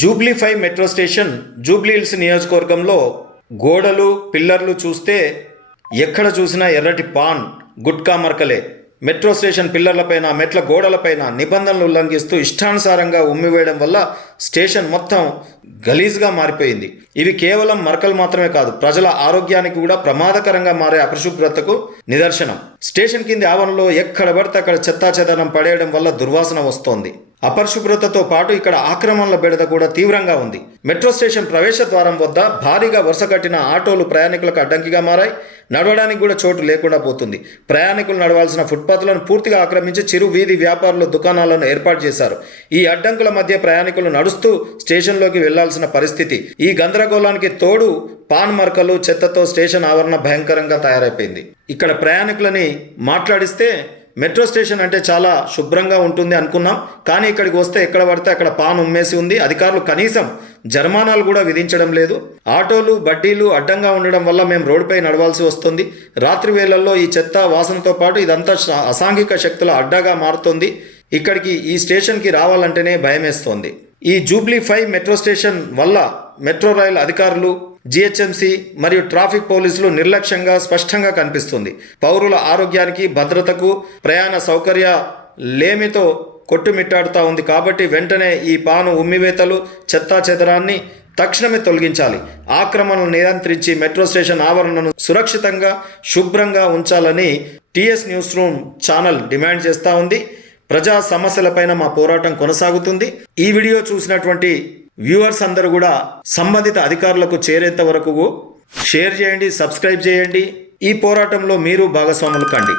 Jubilee 5 metro station Jubilee hills నియోజకవర్గంలో గోడలు పిల్లర్లు చూస్తే ఎక్కడ చూసినా ఎర్రటి పాన్ గుట్కా మరకలే. మెట్రో స్టేషన్ పిల్లర్లపైన మెట్ల గోడలపైన నిబంధనలు ఉల్లంఘిస్తూ ఇష్టానుసారంగా ఉమ్మివేయడం వల్ల స్టేషన్ మొత్తం గలీజ్గా మారిపోయింది. ఇవి కేవలం మరకలు మాత్రమే కాదు, ప్రజల ఆరోగ్యానికి కూడా ప్రమాదకరంగా మారే అపరిశుభ్రతకు నిదర్శనం. స్టేషన్ కింది ఆవరణలో ఎక్కడ పడితే అక్కడ చెత్తాచెదరం పడేయడం వల్ల దుర్వాసన వస్తోంది. అపరిశుభ్రతతో పాటు ఇక్కడ ఆక్రమణల బెడద కూడా తీవ్రంగా ఉంది. మెట్రో స్టేషన్ ప్రవేశ ద్వారం వద్ద భారీగా వరుస కట్టిన ఆటోలు ప్రయాణికులకు అడ్డంకిగా మారాయి. నడవడానికి కూడా చోటు లేకుండా పోతుంది. ప్రయాణికులు నడవాల్సిన ఫుట్పాత్లను పూర్తిగా ఆక్రమించి చిరు వీధి వ్యాపారులు దుకాణాలను ఏర్పాటు చేశారు. ఈ అడ్డంకుల మధ్య ప్రయాణికులు నడుస్తూ స్టేషన్లోకి వెళ్లాల్సిన పరిస్థితి. ఈ గందరగోళానికి తోడు పాన్ మరకలు చెత్తతో స్టేషన్ ఆవరణ భయంకరంగా తయారైపోయింది. ఇక్కడ ప్రయాణికులని మాట్లాడిస్తే మెట్రో స్టేషన్ అంటే చాలా శుభ్రంగా ఉంటుంది అనుకున్నాం, కానీ ఇక్కడికి వస్తే ఎక్కడ పడితే అక్కడ పాన్ ఉమ్మేసి ఉంది. అధికారులు కనీసం జరిమానాలు కూడా విధించడం లేదు. ఆటోలు బడ్డీలు అడ్డంగా ఉండడం వల్ల మేము రోడ్డుపై నడవాల్సి వస్తుంది. రాత్రి వేళల్లో ఈ చెత్త వాసనతో పాటు ఇదంతా అసాంఘిక శక్తుల అడ్డాగా మారుతుంది. ఇక్కడికి ఈ స్టేషన్కి రావాలంటేనే భయమేస్తోంది. ఈ జూబ్లీ 5 మెట్రో స్టేషన్ వల్ల మెట్రో రైల్ అధికారులు, జిహెచ్ఎంసీ మరియు ట్రాఫిక్ పోలీసులు నిర్లక్ష్యంగా స్పష్టంగా కనిపిస్తుంది. పౌరుల ఆరోగ్యానికి భద్రతకు ప్రయాణ సౌకర్య లేమితో కొట్టుమిట్టాడుతూ ఉంది. కాబట్టి వెంటనే ఈ పాను ఉమ్మివేతలు చెత్తా చెదరాన్ని తక్షణమే తొలగించాలి. ఆక్రమణను నియంత్రించి మెట్రో స్టేషన్ ఆవరణను సురక్షితంగా శుభ్రంగా ఉంచాలని TS news room channel demand చేస్తూ ఉంది. ప్రజా సమస్యలపైన మా పోరాటం కొనసాగుతుంది. ఈ వీడియో చూసినటువంటి వ్యూవర్స్ అందరూ కూడా సంబంధిత అధికారులకు చేరేంత వరకు షేర్ చేయండి, సబ్స్క్రైబ్ చేయండి. ఈ పోరాటంలో మీరు భాగస్వాములు కండి.